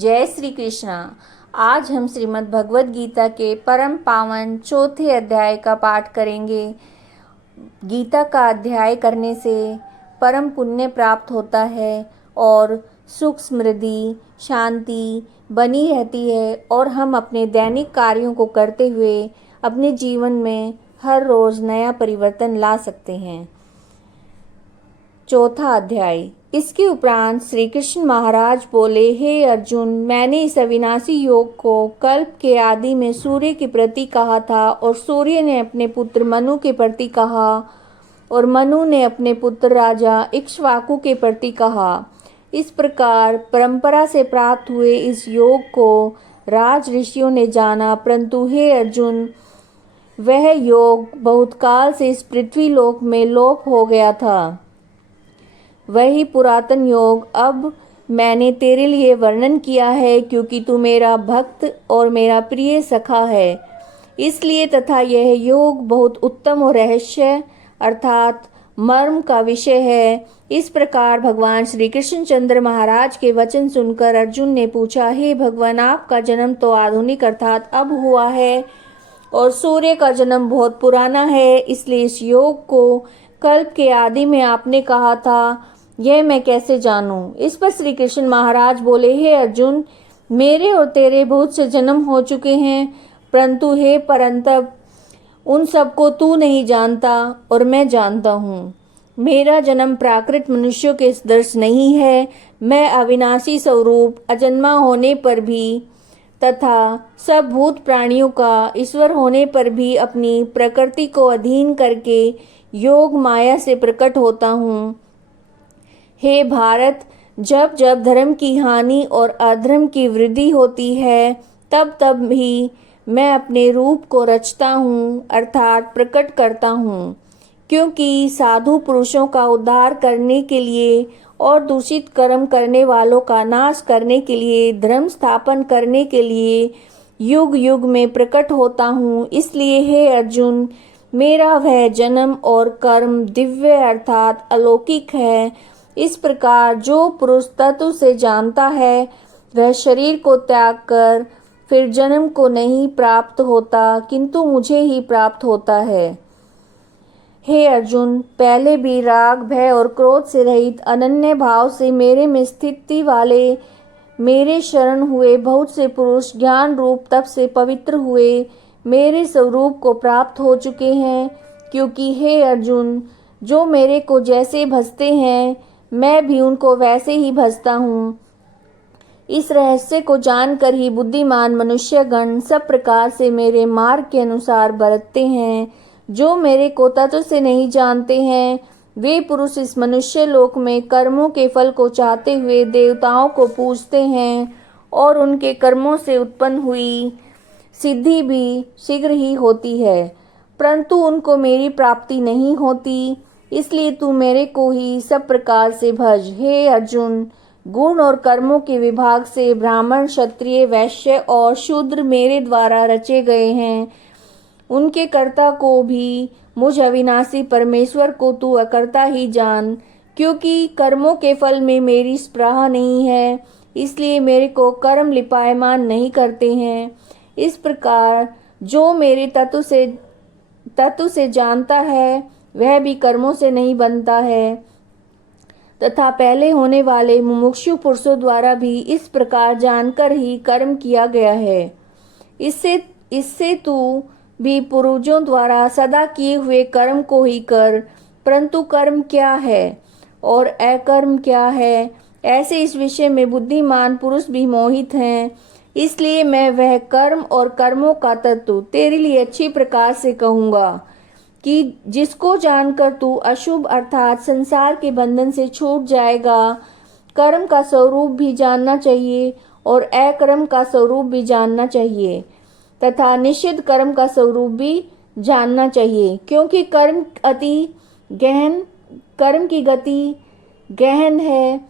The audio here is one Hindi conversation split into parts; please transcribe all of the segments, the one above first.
जय श्री कृष्णा। आज हम श्रीमद् भगवद गीता के परम पावन चौथे अध्याय का पाठ करेंगे। गीता का अध्याय करने से परम पुण्य प्राप्त होता है और सुख समृद्धि शांति बनी रहती है और हम अपने दैनिक कार्यों को करते हुए अपने जीवन में हर रोज नया परिवर्तन ला सकते हैं। चौथा अध्याय। इसके उपरांत श्री कृष्ण महाराज बोले, हे अर्जुन, मैंने इस अविनाशी योग को कल्प के आदि में सूर्य के प्रति कहा था और सूर्य ने अपने पुत्र मनु के प्रति कहा और मनु ने अपने पुत्र राजा इक्ष्वाकु के प्रति कहा। इस प्रकार परंपरा से प्राप्त हुए इस योग को राज ऋषियों ने जाना, परंतु हे अर्जुन, वह योग बहुत काल से इस पृथ्वी लोक में लोप हो गया था। वही पुरातन योग अब मैंने तेरे लिए वर्णन किया है, क्योंकि तू मेरा भक्त और मेरा प्रिय सखा है, इसलिए तथा यह योग बहुत उत्तम और रहस्य अर्थात मर्म का विषय है। इस प्रकार भगवान श्री कृष्ण चंद्र महाराज के वचन सुनकर अर्जुन ने पूछा, हे भगवान, आपका जन्म तो आधुनिक अर्थात अब हुआ है और सूर्य का जन्म बहुत पुराना है, इसलिए इस योग को कल्प के आदि में आपने कहा था, यह मैं कैसे जानूं? इस पर श्री कृष्ण महाराज बोले, हे अर्जुन, मेरे और तेरे बहुत से जन्म हो चुके हैं, परंतु हे परंतप, उन सबको तू नहीं जानता और मैं जानता हूँ। मेरा जन्म प्राकृत मनुष्यों के दर्श नहीं है। मैं अविनाशी स्वरूप अजन्मा होने पर भी तथा सब भूत प्राणियों का ईश्वर होने पर भी अपनी प्रकृति को अधीन करके योग माया से प्रकट होता हूँ। हे भारत, जब जब धर्म की हानि और अधर्म की वृद्धि होती है, तब तब भी मैं अपने रूप को रचता हूँ अर्थात प्रकट करता हूँ, क्योंकि साधु पुरुषों का उद्धार करने के लिए और दूषित कर्म करने वालों का नाश करने के लिए, धर्म स्थापन करने के लिए युग युग में प्रकट होता हूँ। इसलिए हे अर्जुन, मेरा वह जन्म और कर्म दिव्य अर्थात अलौकिक है। इस प्रकार जो पुरुष तत्व से जानता है, वह शरीर को त्याग कर फिर जन्म को नहीं प्राप्त होता, किंतु मुझे ही प्राप्त होता है। हे अर्जुन, पहले भी राग भय और क्रोध से रहित अनन्य भाव से मेरे में स्थिति वाले मेरे शरण हुए बहुत से पुरुष ज्ञान रूप तप से पवित्र हुए मेरे स्वरूप को प्राप्त हो चुके हैं, क्योंकि हे अर्जुन, जो मेरे को जैसे भजते हैं, मैं भी उनको वैसे ही भजता हूँ। इस रहस्य को जानकर ही बुद्धिमान मनुष्यगण सब प्रकार से मेरे मार्ग के अनुसार बरतते हैं। जो मेरे को तत्व से नहीं जानते हैं, वे पुरुष इस मनुष्य लोक में कर्मों के फल को चाहते हुए देवताओं को पूजते हैं और उनके कर्मों से उत्पन्न हुई सिद्धि भी शीघ्र ही होती है, परंतु उनको मेरी प्राप्ति नहीं होती। इसलिए तू मेरे को ही सब प्रकार से भज। हे अर्जुन, गुण और कर्मों के विभाग से ब्राह्मण, क्षत्रिय, वैश्य और शूद्र मेरे द्वारा रचे गए हैं। उनके कर्ता को भी मुझ अविनाशी परमेश्वर को तू अकर्ता ही जान, क्योंकि कर्मों के फल में मेरी स्पृहा नहीं है, इसलिए मेरे को कर्म लिपायमान नहीं करते हैं। इस प्रकार जो मेरे तत्व से जानता है, वह भी कर्मों से नहीं बनता है, तथा पहले होने वाले मुमुक्षु पुरुषों द्वारा भी इस प्रकार जानकर ही कर्म किया गया है। इससे तू भी पूर्वजों द्वारा सदा किए हुए कर्म को ही कर। परंतु कर्म क्या है और अकर्म क्या है, ऐसे इस विषय में बुद्धिमान पुरुष भी मोहित हैं। इसलिए मैं वह कर्म और कर्मों का तत्व तेरे लिए अच्छी प्रकार से कहूँगा कि जिसको जानकर तू अशुभ अर्थात संसार के बंधन से छूट जाएगा। कर्म का स्वरूप भी जानना चाहिए और अकर्म का स्वरूप भी जानना चाहिए तथा निषिद्ध कर्म का स्वरूप भी जानना चाहिए, क्योंकि कर्म की गति गहन है।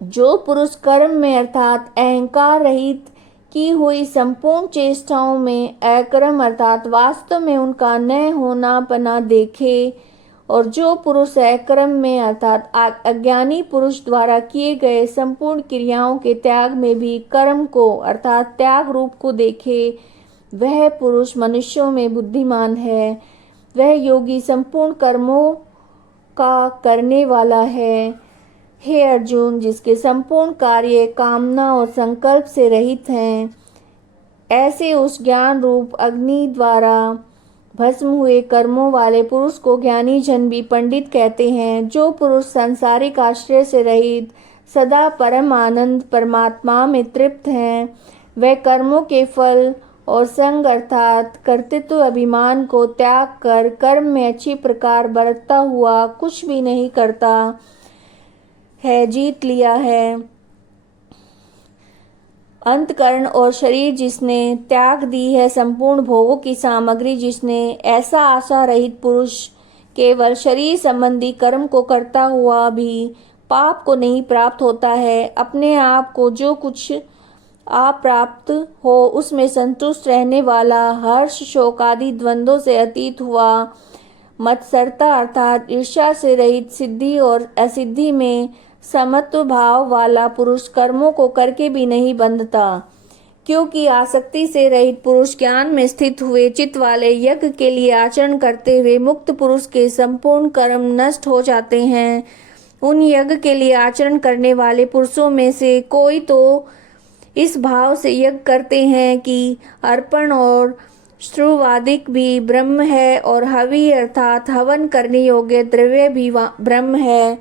जो पुरुष कर्म में अर्थात अहंकार रहित की हुई संपूर्ण चेष्टाओं में अकर्म अर्थात वास्तव में उनका न होना पना देखे और जो पुरुष अक्रम में अर्थात अज्ञानी पुरुष द्वारा किए गए संपूर्ण क्रियाओं के त्याग में भी कर्म को अर्थात त्याग रूप को देखे, वह पुरुष मनुष्यों में बुद्धिमान है। वह योगी संपूर्ण कर्मों का करने वाला है। हे अर्जुन, जिसके संपूर्ण कार्य कामना और संकल्प से रहित हैं, ऐसे उस ज्ञान रूप अग्नि द्वारा भस्म हुए कर्मों वाले पुरुष को ज्ञानी जन भी पंडित कहते हैं। जो पुरुष सांसारिक आश्रय से रहित सदा परम आनंद परमात्मा में तृप्त हैं, वह कर्मों के फल और संग अर्थात कर्तृत्व अभिमान को त्याग कर कर्म में अच्छी प्रकार बरतता हुआ कुछ भी नहीं करता है, जीत लिया है। अंतकरण और शरीर जिसने त्याग दी है, संपूर्ण भोगों की सामग्री जिसने, ऐसा आशा रहित पुरुष केवल शरीर संबंधी कर्म को करता हुआ भी पाप को नहीं प्राप्त होता है। अपने आप को जो कुछ अप्राप्त हो उसमें संतुष्ट रहने वाला, हर्ष शोक आदि द्वंद्वों से अतीत हुआ, मत्सरता अर्थात ईर्ष्या से रहित, सिद्धि और असिद्धि में समत्व भाव वाला पुरुष कर्मों को करके भी नहीं बंधता, क्योंकि आसक्ति से रहित पुरुष ज्ञान में स्थित हुए चित्त वाले यज्ञ के लिए आचरण करते हुए मुक्त पुरुष के संपूर्ण कर्म नष्ट हो जाते हैं। उन यज्ञ के लिए आचरण करने वाले पुरुषों में से कोई तो इस भाव से यज्ञ करते हैं कि अर्पण और श्रुवादिक भी ब्रह्म है और हवि अर्थात हवन करने योग्य द्रव्य भी ब्रह्म है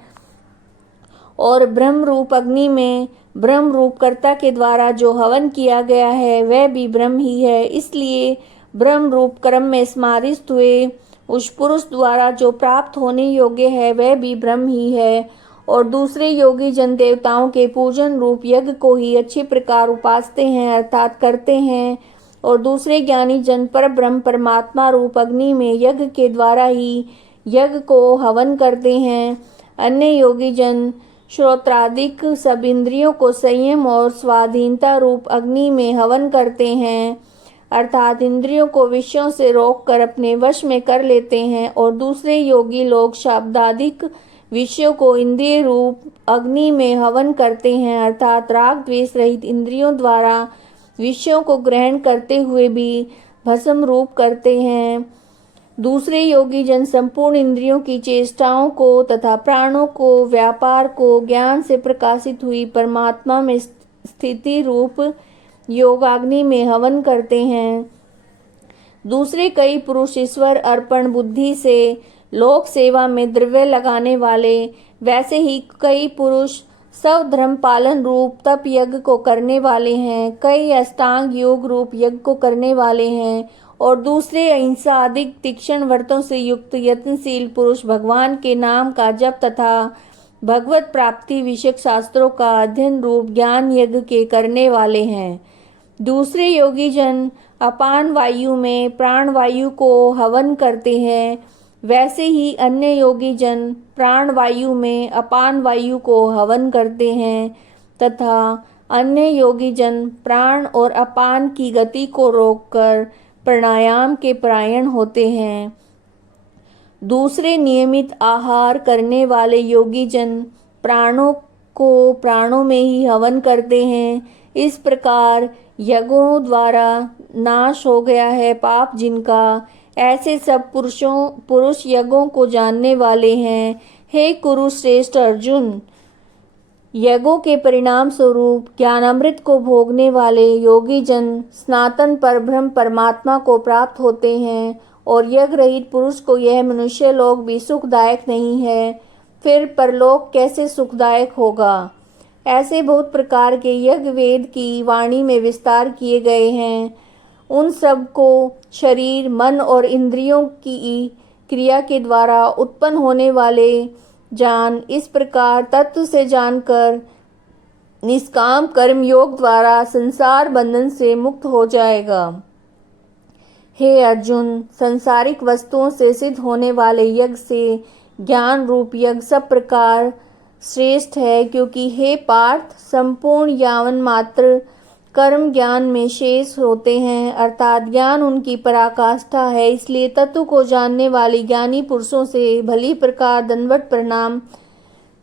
और ब्रह्म रूप अग्नि में ब्रह्म रूप कर्ता के द्वारा जो हवन किया गया है वह भी ब्रह्म ही है। इसलिए ब्रह्म रूप कर्म में स्मारित हुए उस पुरुष द्वारा जो प्राप्त होने योग्य है वह भी ब्रह्म ही है। और दूसरे योगी जन देवताओं के पूजन रूप यज्ञ को ही अच्छी प्रकार उपासते हैं अर्थात करते हैं, और दूसरे ज्ञानी जन पर ब्रह्म परमात्मा रूप अग्नि में यज्ञ के द्वारा ही यज्ञ को हवन करते हैं। अन्य योगी जन श्रोत्रादिक सब इंद्रियों को संयम और स्वाधीनता रूप अग्नि में हवन करते हैं अर्थात इंद्रियों को विषयों से रोककर अपने वश में कर लेते हैं। और दूसरे योगी लोग शब्दादिक विषयों को इंद्रिय रूप अग्नि में हवन करते हैं अर्थात राग द्वेष रहित इंद्रियों द्वारा विषयों को ग्रहण करते हुए भी भस्म रूप करते हैं। दूसरे योगी जन संपूर्ण इंद्रियों की चेष्टाओं को तथा प्राणों को, व्यापार को ज्ञान से प्रकाशित हुई परमात्मा में स्थिति रूप योगाग्नि में हवन करते हैं। दूसरे कई पुरुष ईश्वर अर्पण बुद्धि से लोक सेवा में द्रव्य लगाने वाले, वैसे ही कई पुरुष सब धर्म पालन रूप तप यज्ञ को करने वाले हैं, कई अष्टांग योग रूप यज्ञ को करने वाले हैं, और दूसरे अहिंसा आदि तीक्ष्ण व्रतों से युक्त यत्नशील पुरुष भगवान के नाम का जप तथा भगवत प्राप्ति विषयक शास्त्रों का अध्ययन रूप ज्ञान यज्ञ के करने वाले हैं। दूसरे योगी जन अपान वायु में प्राण वायु को हवन करते हैं, वैसे ही अन्य योगी जन प्राण वायु में अपान वायु को हवन करते हैं तथा अन्य योगी जन प्राण और अपान की गति को रोककर प्राणायाम के परायण होते हैं। दूसरे नियमित आहार करने वाले योगी जन प्राणों को प्राणों में ही हवन करते हैं। इस प्रकार यज्ञों द्वारा नाश हो गया है पाप जिनका, ऐसे सब पुरुष यज्ञों को जानने वाले हैं। हे कुरुश्रेष्ठ अर्जुन, यज्ञों के परिणाम स्वरूप ज्ञानामृत को भोगने वाले योगी जन सनातन परब्रह्म परमात्मा को प्राप्त होते हैं, और यज्ञ रहित पुरुष को यह मनुष्य लोक भी सुखदायक नहीं है, फिर परलोक कैसे सुखदायक होगा। ऐसे बहुत प्रकार के यज्ञ वेद की वाणी में विस्तार किए गए हैं। उन सब को शरीर, मन और इंद्रियों की क्रिया के द्वारा उत्पन्न होने वाले जान, इस प्रकार तत्व से जानकर निष्काम कर्म योग द्वारा संसार बंधन से मुक्त हो जाएगा। हे अर्जुन, संसारिक वस्तुओं से सिद्ध होने वाले यज्ञ से ज्ञान रूप यज्ञ सब प्रकार श्रेष्ठ है, क्योंकि हे पार्थ, संपूर्ण यावन मात्र कर्म ज्ञान में शेष होते हैं, अर्थात ज्ञान उनकी पराकाष्ठा है। इसलिए तत्व को जानने वाले ज्ञानी पुरुषों से भली प्रकार दंडवत प्रणाम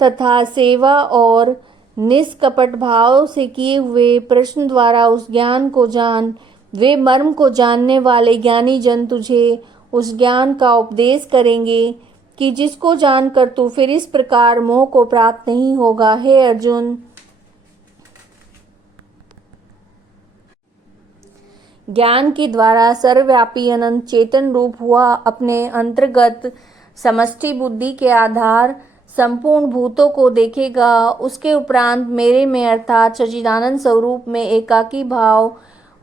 तथा सेवा और निष्कपट भाव से किए हुए प्रश्न द्वारा उस ज्ञान को जान। वे मर्म को जानने वाले ज्ञानी जन तुझे उस ज्ञान का उपदेश करेंगे कि जिसको जानकर तू फिर इस प्रकार मोह को प्राप्त नहीं होगा। हे अर्जुन, ज्ञान के द्वारा सर्वव्यापी अनंत चेतन रूप हुआ अपने अंतर्गत समष्टि बुद्धि के आधार संपूर्ण भूतों को देखेगा। उसके उपरांत मेरे में अर्थात सच्चिदानंद स्वरूप में एकाकी भाव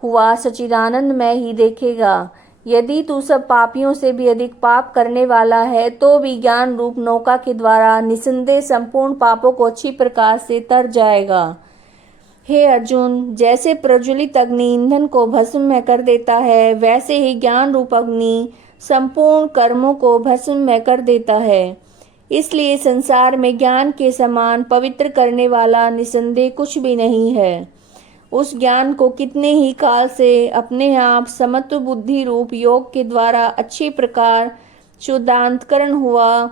हुआ सच्चिदानंद में ही देखेगा। यदि तू सब पापियों से भी अधिक पाप करने वाला है तो भी ज्ञान रूप नौका के द्वारा निसंदेह संपूर्ण पापों को अच्छी प्रकार से तर जाएगा। हे अर्जुन, जैसे प्रज्वलित अग्नि ईंधन को भस्म में कर देता है, वैसे ही ज्ञान रूप अग्नि संपूर्ण कर्मों को भस्म में कर देता है। इसलिए संसार में ज्ञान के समान पवित्र करने वाला निसंदेह कुछ भी नहीं है। उस ज्ञान को कितने ही काल से अपने आप समत्व बुद्धि रूप योग के द्वारा अच्छी प्रकार शुद्धांतकरण हुआ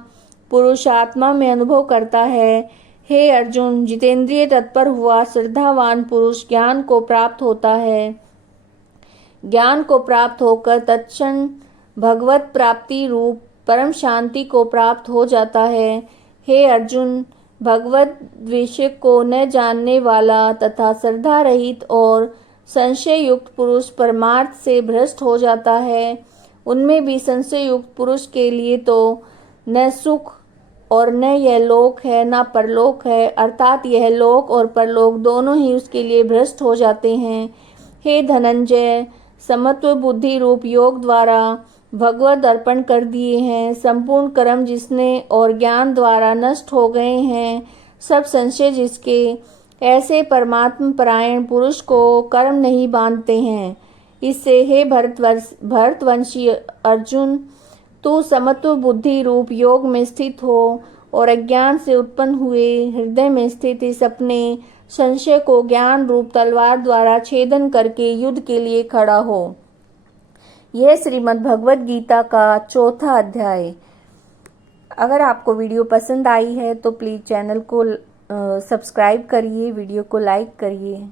पुरुषात्मा में अनुभव करता है। हे अर्जुन, जितेंद्रिय तत्पर हुआ श्रद्धावान पुरुष ज्ञान को प्राप्त होता है। ज्ञान को प्राप्त होकर तत्क्षण भगवत प्राप्ति रूप परम शांति को प्राप्त हो जाता है। हे अर्जुन, भगवत विषय को न जानने वाला तथा श्रद्धा रहित और संशय युक्त पुरुष परमार्थ से भ्रष्ट हो जाता है। उनमें भी संशय युक्त पुरुष के लिए तो न सुख और न यह लोक है न परलोक है, अर्थात यह लोक और परलोक दोनों ही उसके लिए भ्रष्ट हो जाते हैं। हे धनंजय, समत्व बुद्धि रूप योग द्वारा भगवत अर्पण कर दिए हैं। संपूर्ण कर्म जिसने और ज्ञान द्वारा नष्ट हो गए हैं, सब संशय जिसके, ऐसे परमात्म परायण पुरुष को कर्म नहीं बांधते हैं। इससे हे भरतवंशी अर्जुन, तू समत्व बुद्धि रूप योग में स्थित हो और अज्ञान से उत्पन्न हुए हृदय में स्थित इस अपने संशय को ज्ञान रूप तलवार द्वारा छेदन करके युद्ध के लिए खड़ा हो। यह श्रीमद् भगवद गीता का 4था अध्याय। अगर आपको वीडियो पसंद आई है तो प्लीज़ चैनल को सब्सक्राइब करिए, वीडियो को लाइक करिए।